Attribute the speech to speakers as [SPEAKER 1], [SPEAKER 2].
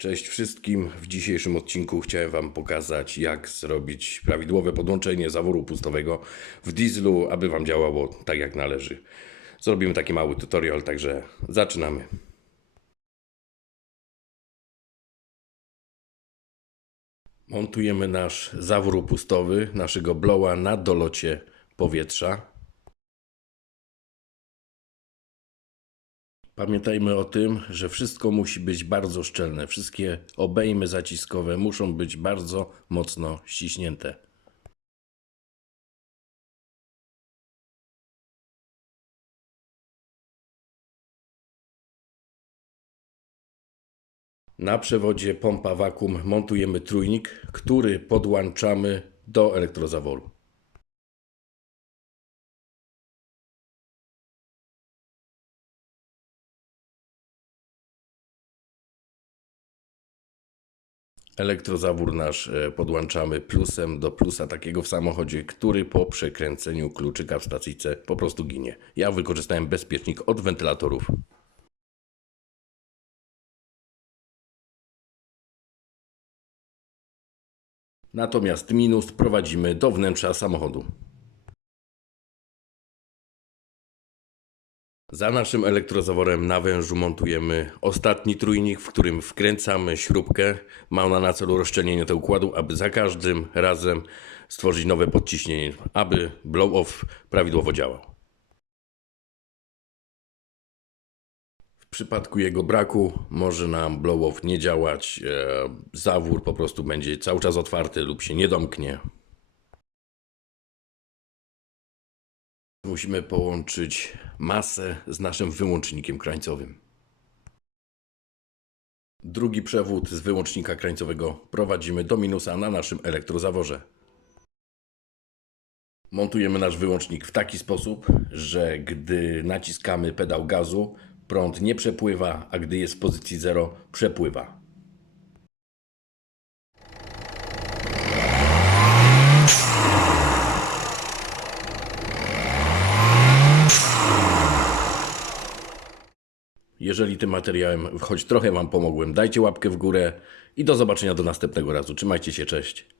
[SPEAKER 1] Cześć wszystkim. W dzisiejszym odcinku chciałem Wam pokazać, jak zrobić prawidłowe podłączenie zaworu pustowego w dieslu, aby Wam działało tak jak należy. Zrobimy taki mały tutorial, także zaczynamy. Montujemy nasz zawór upustowy, naszego bloła na dolocie powietrza. Pamiętajmy o tym, że wszystko musi być bardzo szczelne. Wszystkie obejmy zaciskowe muszą być bardzo mocno ściśnięte. Na przewodzie pompa wakum montujemy trójnik, który podłączamy do elektrozaworu. Elektrozawór nasz e, podłączamy plusem do plusa takiego w samochodzie, który po przekręceniu kluczyka w stacyjce po prostu ginie. Ja wykorzystałem bezpiecznik od wentylatorów. Natomiast minus prowadzimy do wnętrza samochodu. Za naszym elektrozaworem na wężu montujemy ostatni trójnik, w którym wkręcamy śrubkę. Ma ona na celu rozszczelnienie tego układu, aby za każdym razem stworzyć nowe podciśnienie, aby blow-off prawidłowo działał. W przypadku jego braku może nam blow-off nie działać, e, zawór po prostu będzie cały czas otwarty lub się nie domknie. Musimy połączyć masę z naszym wyłącznikiem krańcowym. Drugi przewód z wyłącznika krańcowego prowadzimy do minusa na naszym elektrozaworze. Montujemy nasz wyłącznik w taki sposób, że gdy naciskamy pedał gazu, prąd nie przepływa, a gdy jest w pozycji 0, przepływa. Jeżeli tym materiałem choć trochę Wam pomogłem, dajcie łapkę w górę i do zobaczenia do następnego razu. Trzymajcie się, cześć.